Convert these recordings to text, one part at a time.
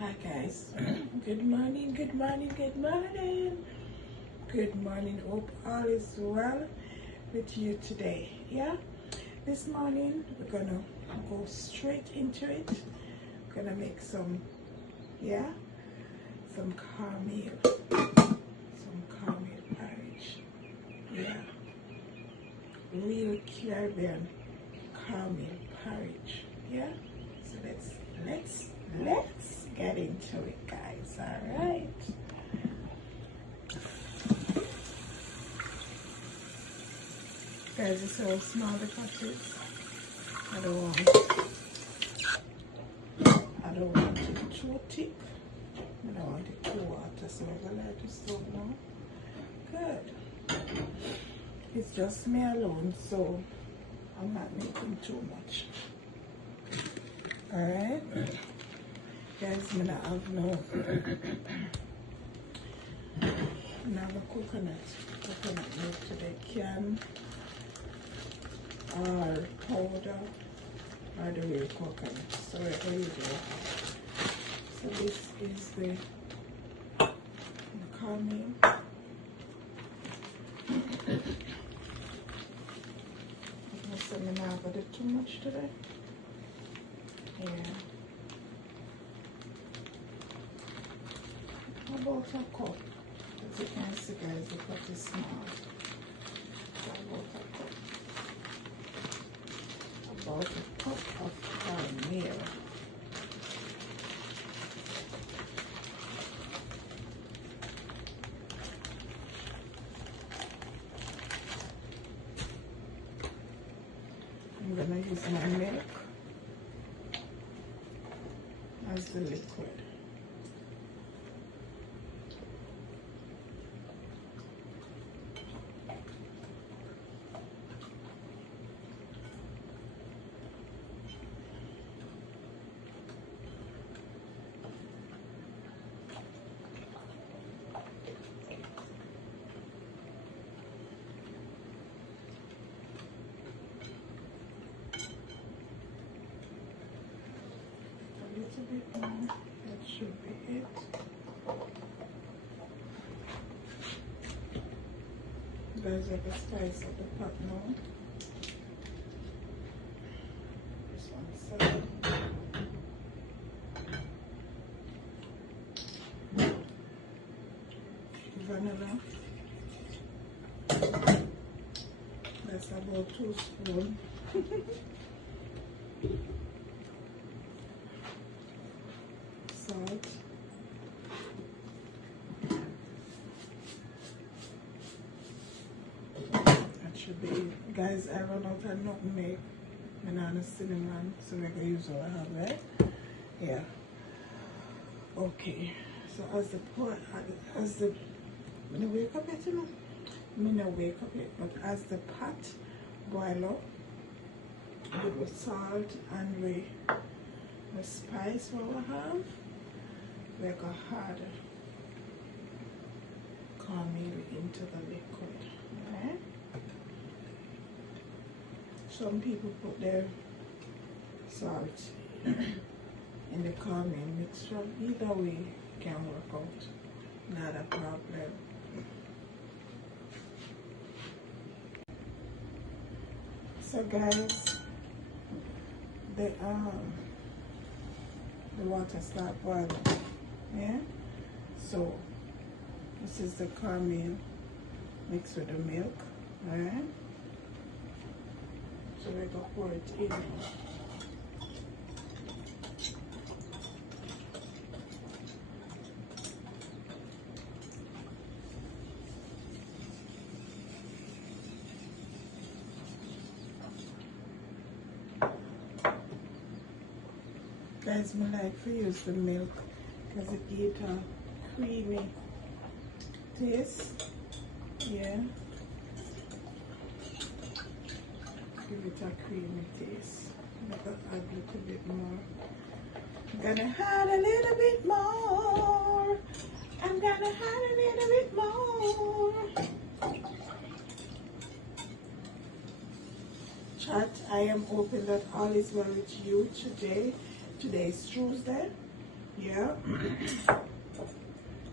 Hi guys, good morning, good morning, good morning. Good morning, hope all is well with you today. Yeah, this morning we're gonna go straight into it. We're gonna make some cornmeal porridge. Yeah, real Caribbean cornmeal porridge. Yeah, so let's get into it, guys. All right. Guys, it's so small the pot is. I don't want it too thick. I don't want it too water, so I'm gonna let it stove now. Good. It's just me alone, so I'm not making too much. Alright. Guys, I'm gonna have no coconut milk today. Can or powder or the real coconut. So whatever you do. So this is the cornmeal. So I'm not gonna do too much today. Yeah. About a cup. As you can see, guys, the cup is small. So about a cup of cornmeal. I'm gonna use my milk as the liquid. A bit more, that should be it. Guys, I can slice up the pot now. This one side. Vanilla. That's about 2 spoons. Salt. That should be it. Guys, I run out of nutmeg and cinnamon, so we're gonna use all I have, right? Yeah. Okay. So when I wake up yet, you know? I not wake up yet, but as the pot boil up with salt and with the spice what we have, we're gonna add cornmeal into the liquid. Okay? Some people put their salt in the cornmeal mixture. Either way can work out. Not a problem. So guys, the water start boiling. Yeah? So this is the cornmeal mixed with the milk. Alright? So we're gonna pour it in. Guys, I like to use the milk because it gives a creamy taste. Yeah. Give it a creamy taste. I'm gonna add a little bit more. I'm gonna add a little bit more. I'm gonna add a little bit more. Chat, I am hoping that all is well with you today. Today is Tuesday. Yeah,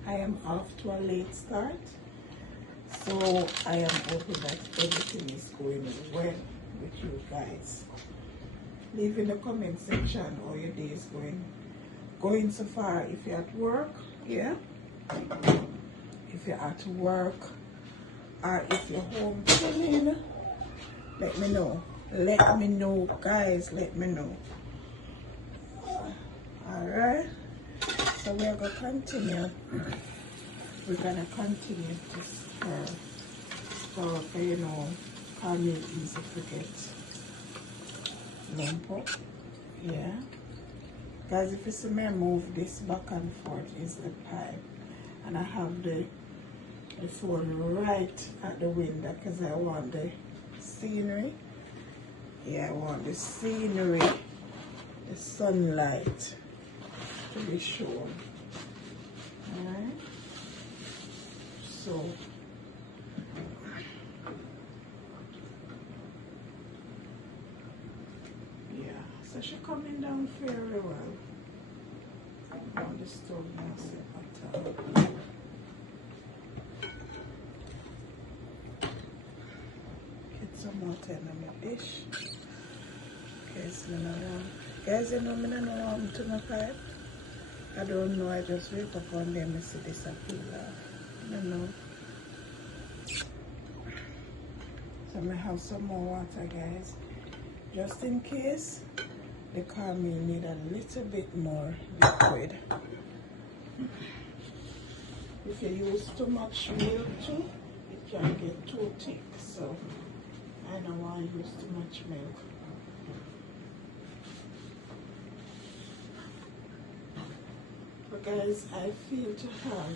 I am off to a late start, so I am hoping that everything is going well with you guys. Leave in the comment section how your day is going so far. If you're at work, yeah, if you're at work, or if you're home chilling, let me know. Let me know, guys. Let me know. Alright, so we're gonna continue. We're gonna continue this for you know, Cornmeal easy to get lump. Yeah, guys, if you see me move this back and forth is the pipe, and I have the phone right at the window because I want the scenery. Yeah, I want the scenery, the sunlight to be shown. Alright, so yeah, so she's coming down fairly well on the stove now. But get some water in my dish. Guys, you know me don't know what to my pipe. I don't know, I just wake up one day and see this appeal off. I don't know. So I have some more water, guys. Just in case the cornmeal need a little bit more liquid. If you use too much milk too, it can get too thick. So I don't want to use too much milk. But guys, I feel to have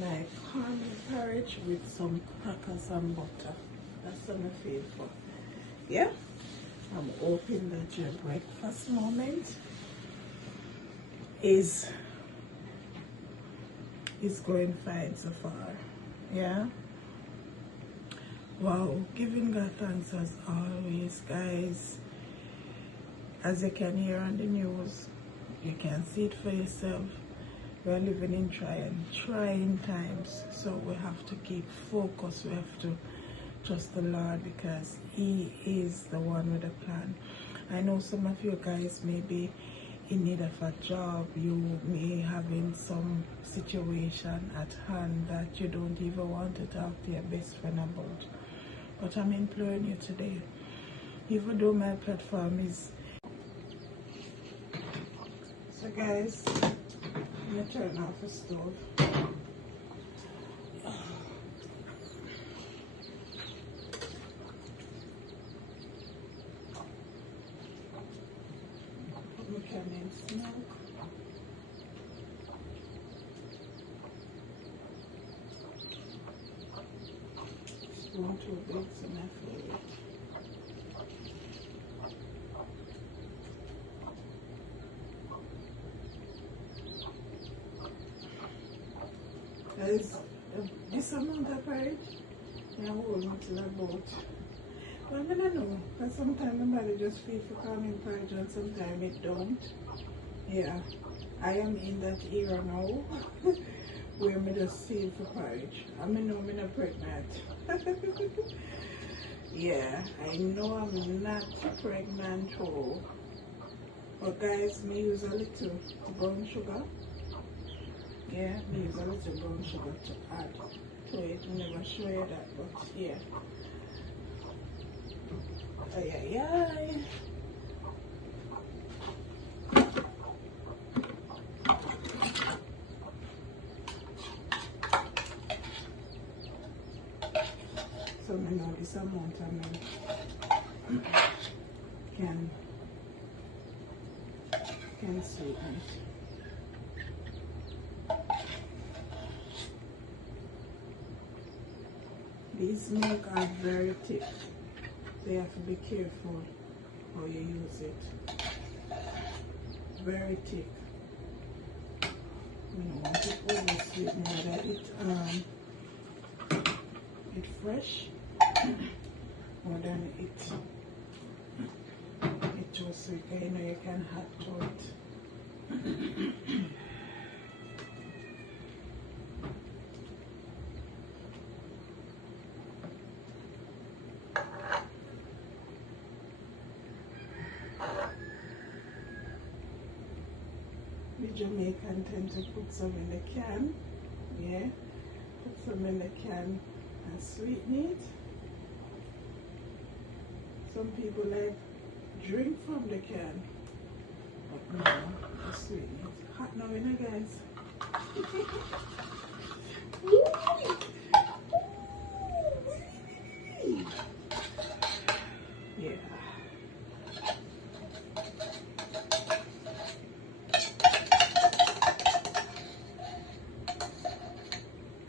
my cornmeal porridge with some crackers and butter. That's what I feel for. Yeah, I'm hoping that your breakfast moment is going fine so far. Yeah. Wow, giving God thanks as always, guys. As you can hear on the news, you can see it for yourself. We're living in trying times, so we have to keep focused. We have to trust the Lord because He is the one with a plan. I know some of you guys may be in need of a job. You may have in some situation at hand that you don't even want to talk to your best friend about. But I'm imploring you today, even though my platform is... So guys, I'm going to turn off the stove. We can then smoke. Spoon too big, so my favorite. Guys, this amount of porridge, I hold until about. Well, I don't know, because sometimes my body just feels for cornmeal porridge and sometimes it don't. Yeah, I am in that era now where I just feel for porridge. I mean, no, I'm not pregnant. Yeah, I know I'm not pregnant, oh. But guys, me use a little brown sugar. Yeah, me use a little brown sugar to add to it. I never show you that, but yeah. Ay, ay, ay. So I know this amount of milk can sweeten it. These milk are very thick, so you have to be careful how you use it. Very thick. You don't want it over sweet now that it fresh, more than it too sweet. You know you can add to it. The Jamaican tend to put some in the can. Yeah, put some in the can and sweeten it. Some people like drink from the can. But no, just sweeten it. Hot now, guys. Yeah.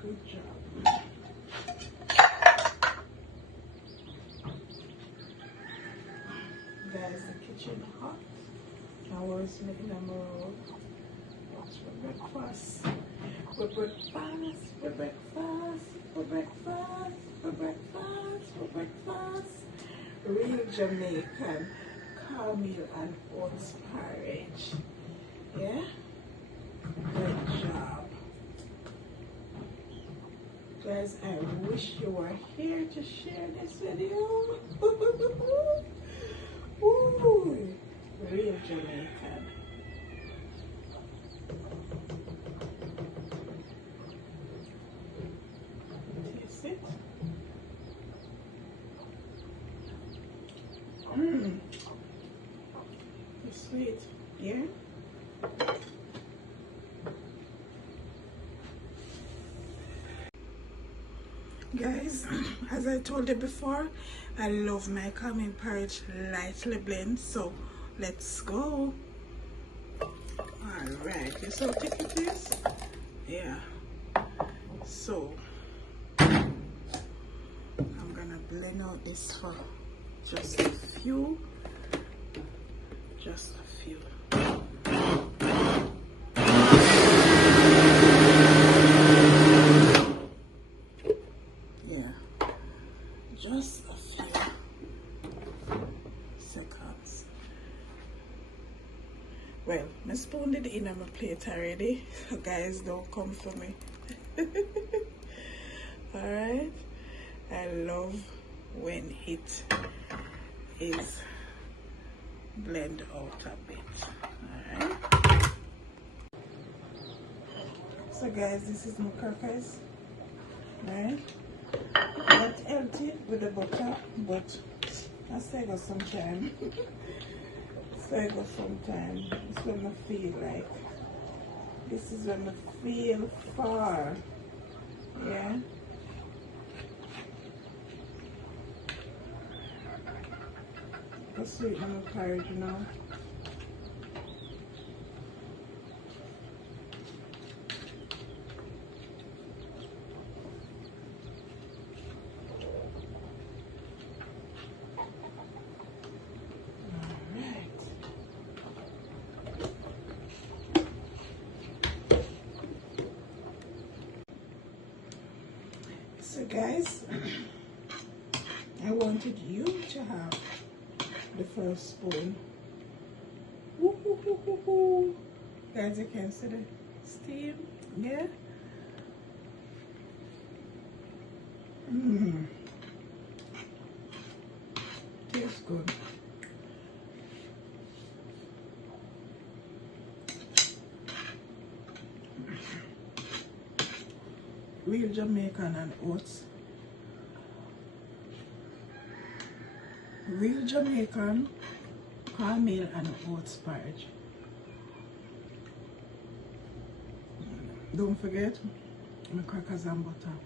Good job. Guys, the kitchen hot. I was making a roll. What's for breakfast? For breakfast, for breakfast, for breakfast, for breakfast, for breakfast. Real Jamaican cornmeal and oats porridge. Yeah? Good job. Guys, I wish you were here to share this video. Ooh, real Jamaican. Taste it. It's sweet, yeah? Guys, as I told you before, I love my cornmeal porridge lightly blend, so let's go. Alright, you see how thick it is? Yeah. So, I'm gonna blend out this for just a few. Just a few. Yeah, just a few seconds. Well, I spooned it in on my plate already, so guys, don't come for me. Alright, I love when it is blend out a bit. Alright, so guys, this is my crackers. Alright, not empty with the butter, but I still got some time. Still got some time. This is when I feel like. This is when I feel far. Yeah. Let's sweeten on the porridge, you know. So guys, I wanted you to have the first spoon. Woo, woo, woo, woo, woo. Guys, you can see the steam, yeah? Tastes good. Real Jamaican and oats. Real Jamaican cornmeal and oats porridge. Don't forget my crackers and butter.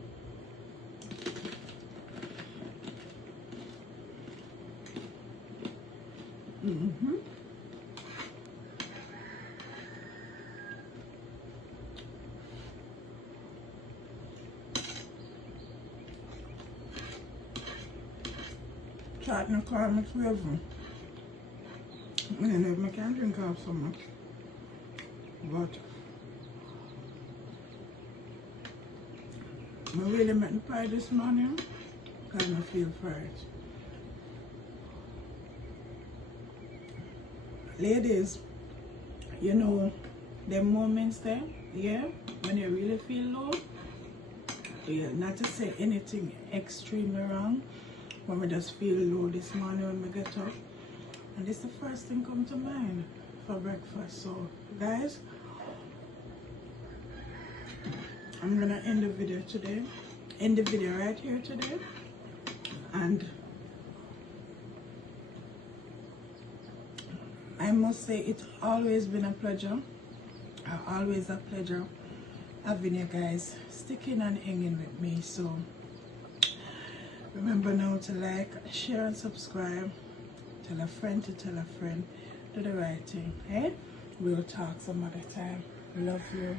Try to call my flavor. And if I can't drink off so much. But I really made the pie this morning because I feel for it. Ladies, you know the moments there, yeah, when you really feel low, yeah, not to say anything extremely wrong, when we just feel low this morning when we get up, and this is the first thing come to mind for breakfast. So guys, I'm gonna end the video today. End the video right here today. And I must say it's always been a pleasure. Always a pleasure having you guys sticking and hanging with me. So remember now to like, share and subscribe. Tell a friend to tell a friend. Do the right thing. Eh? We'll talk some other time. Love you.